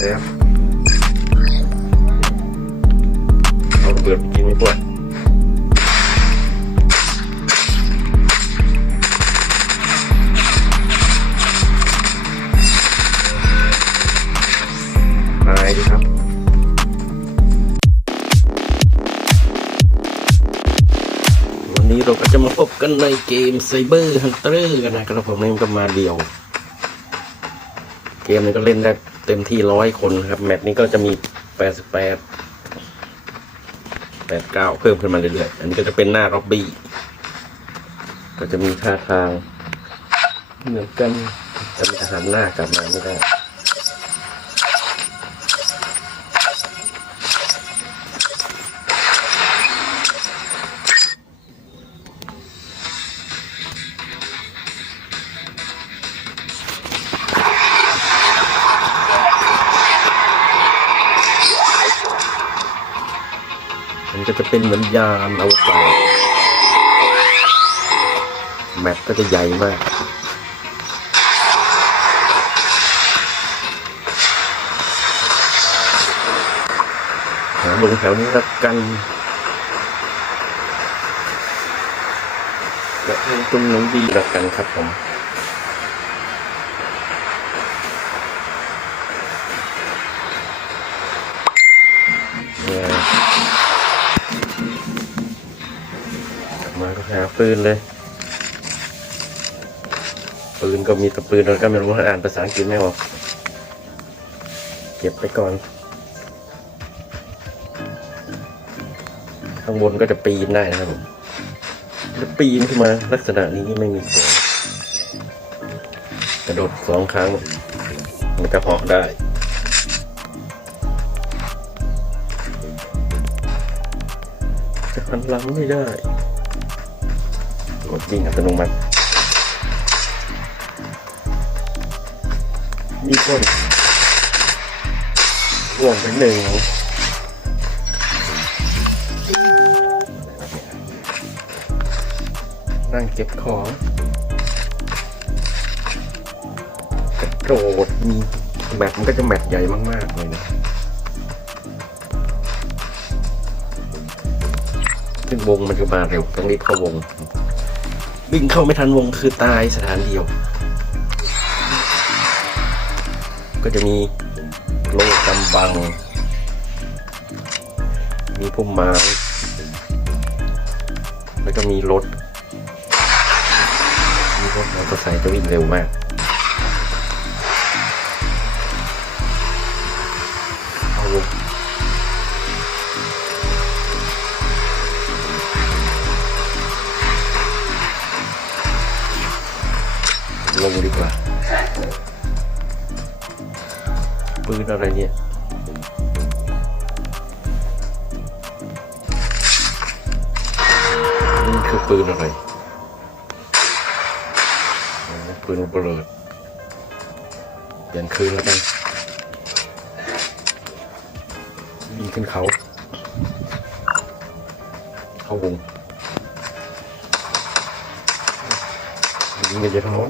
ซฟเอาระเบิดไปกินไม่ปวดตายดีครับวันนี้เราก็จะมาพบกันในเกม Cyber Hunter กันนะครับผมเล่นกันมาเดียว เกมนี้ก็เล่นได้ เต็มที่ร้อยคนครับ แมตช์นี้ก็จะมีแปดสิบแปดแปดเก้าเพิ่มขึ้นมาเรื่อยๆ อันนี้ก็จะเป็นหน้าร็อบบี้ ก็จะมีท่าทางเหมือนกันจะมีอาหารหน้ากลับมาไม่ได้ ก็จะเป็นเหมือนยานอวกาศแมปก็จะใหญ่มากหาลงแถวนี้ละกันและตรงนี้ดีละกันครับผม ปืนเลย ปืนก็มีแต่ปืนเราก็ไม่รู้อ่านภาษาอังกฤษไม่ออก เก็บไปก่อน ข้างบนก็จะปีนได้นะครับผมจะปีนขึ้นมาลักษณะนี้ไม่มีหัวกระโดดสองครั้ง มันก็เหาะได้จะหันหลังไม่ได้ กดยิงอัตโนมัติมีคนห่วงไปหนึ่งนั่งเก็บของกระโดดมีแมปมันก็จะแมปใหญ่มาก ๆ เลยนะซึ่งวงมันจะมาเร็วต้องรีบเข้าวง วิ่งเข้าไม่ทันวงคือตายสถานเดียว ก็จะมีโลกำบัง มีพุ่มไม้ แล้วก็มีรถ มีรถมอเตอร์ไซค์จะวิ่งเร็วมากเอาวง ลงดีกว่า ปืนอะไรเนี่ยนี่คือปืนอะไรปืนระเบิดเปลี่ยนคืนแล้วกันยิงขึ้นเขา เข้าวงยิงไปจะท้อง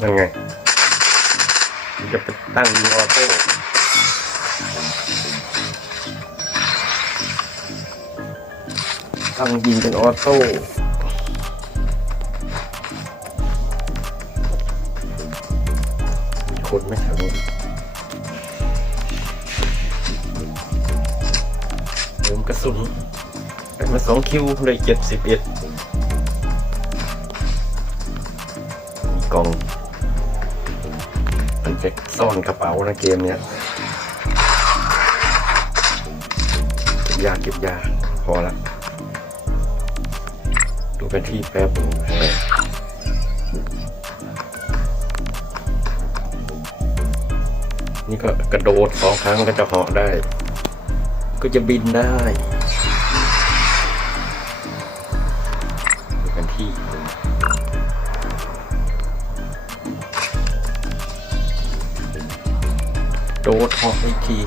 นั่นไงจะไปตั้งยิงออโต้ตั้งยิงเป็นออโต้มีคนไหมแถวนี้เติมกระสุนได้มาสองคิวเลยเจ็ดสิบเอ็ดมีกอง มันจะซ่อนกระเป๋านะเกมเนี้ยเก็บยาเก็บยาพอละดูแผนที่แป๊บนึงแหม่นี่ก็กระโดดสองครั้งก็จะเหาะได้ ก็จะบินได้ดูแผนที่ โดดออกอีกที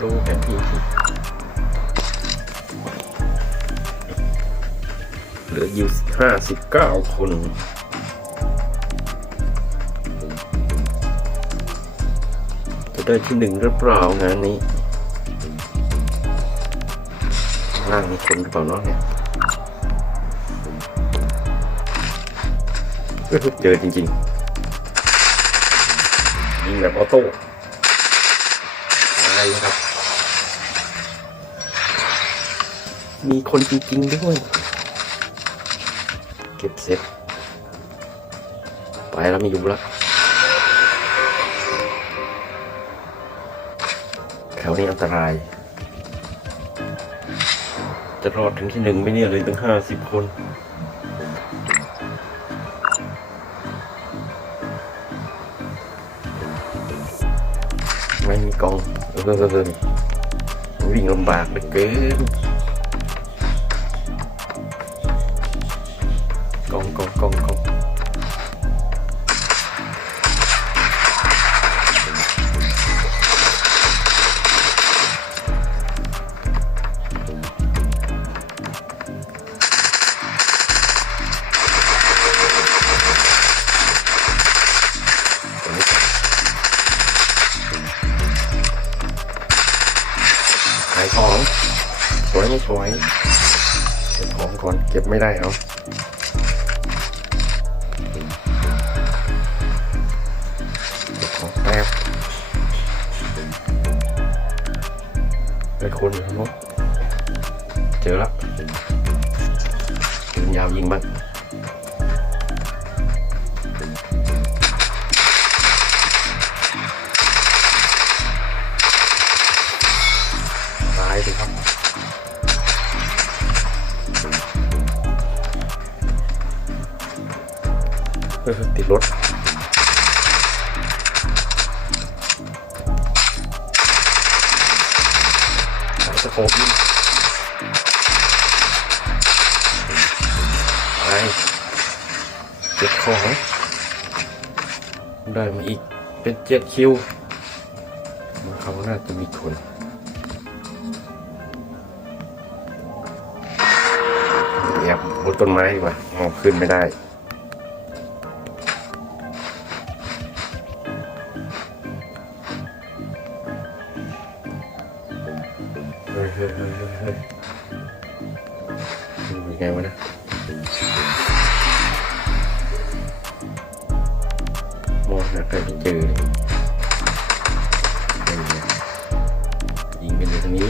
ดูแผนอีกทีเหลืออยู่ห้าสิบเก้าคนจะได้ที่หนึ่งหรือเปล่างานนี้ล่างมีคนหรือเปล่าเนาะเนี่ยเอ้ยเจอจริงๆยิง แบบออโต้อะไรนะครับ มีคนจริงๆด้วย เก็บเสร็จไปแล้วไม่อยู่แล้วแถวนี้อันตราย จะรอดถึงที่หนึ่งไหม่เนี่ยเลยตั้งห้าสิบคน กองเออวิ่งลำบากเหลือเกินายของ สวยไม่สวยเก็บของก่อนเก็บไม่ได้เอาของแป๊บไปคนอยู่ข้างนอเจอแล้วปืนยาวยิงบ้าง เก็บของ ได้มาอีกเป็นเจ็ดคิวมันเขาน่าจะมีคนแอบบนต้นไม้ดีกว่ามองขึ้นไม่ได้เฮ้ยเฮ้ยเฮ้ยเฮ้ยเฮ้ยมันเป็นไงวะนะ มองหาใครไม่เจอเลยยิงกันอยู่ตรงนี้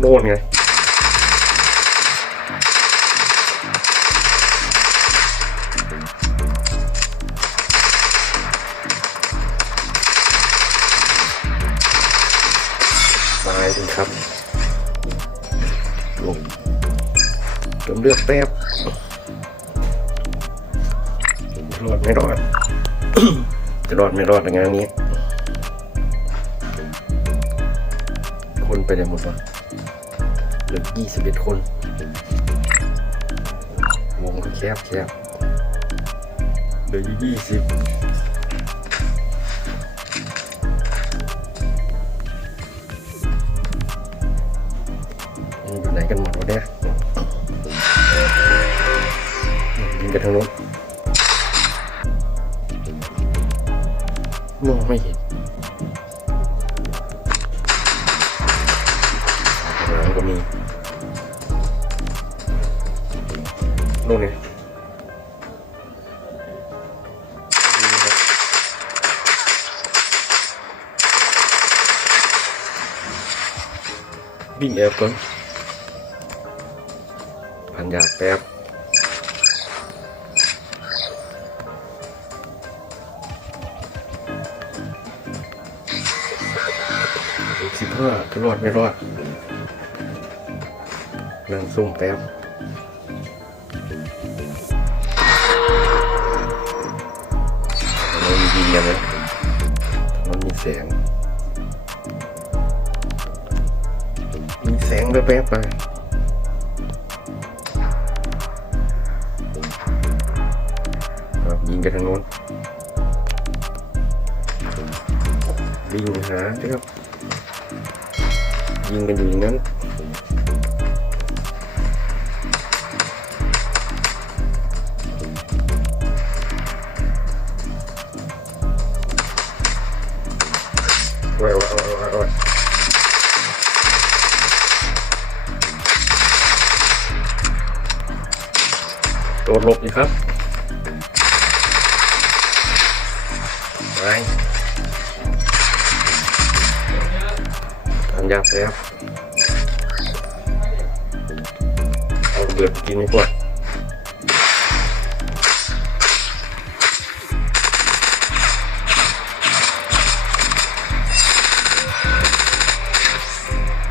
โน่นไง เติมเลือดแป๊บรอดไม่รอด จะรอดไม่รอดในงานนี้ คนไปได้หมดวะเหลือยี่สิบเอ็ดคน วงก็แคบแคบเหลือยี่สิบอยู่ไหนกันหมดวะเนี่ย กันทางโน้นมองไม่เห็นข้างหลังก็มีนู่นไงวิ่งแอบก่อนพันยาแป๊บ อีกสิบห้าจะรอดไม่รอดนั่งซุ่มแป๊บมันมียิงกันเลยมันมีแสง มีแสงแป๊บๆไปยิงกันทางโน้นวิ่งหาสิครับ ยิงกันอยู่อย่างนั้นววว้วว้วโดดหลบดีครับ ยาไปครับเอาเบือดกินดีกว่า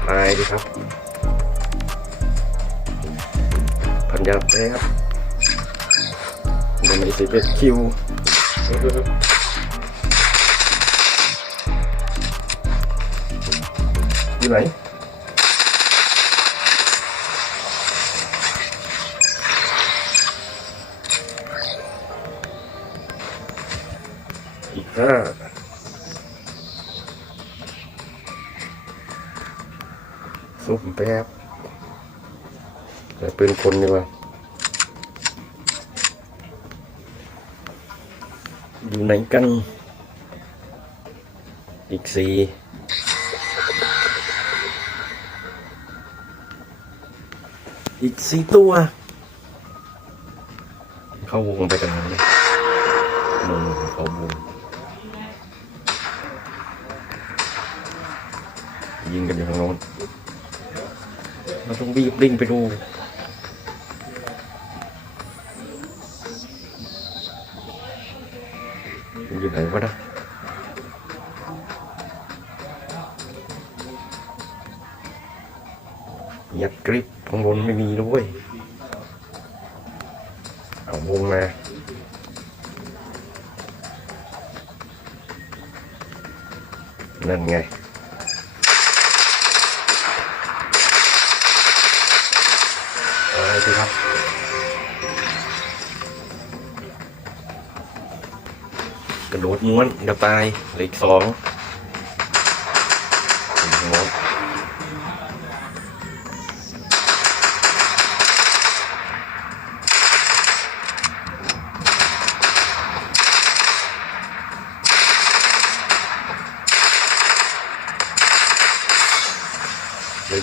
ไปดีครับพันยาไปครับเดี๋ยวมันจะเป็นคิว อยู่ไหนอีกห้าซุ่มแป๊บแต่ปืนคนดีกว่าอยู่ไหนกัน อีกสี่ อีกสี่ตัว เข้าวงไปกันเลยนนเขาวงยิงกันอยู่ทางโน้นเราต้องรีบวิ่งไปดูอยู่ไหนวะนะยัดกริป ข้างบนไม่มีด้วยเอาวงมานั่นไงอาไว้สิครับ กระโดดม้วนเดี๋ยวตายเหลืออีกสอง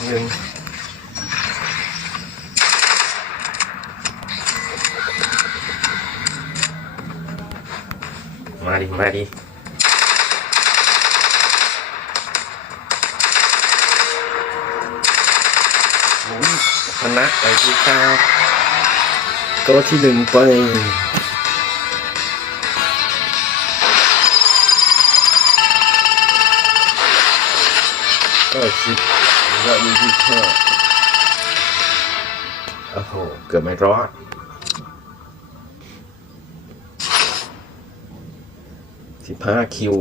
หนึ่งมาดิมาดิชนะไปที่เก้าตัวที่หนึ่งไปก็สิบ ก็มีที่ชอโอ้โห เกือบไม่รอดสิบห้าคิว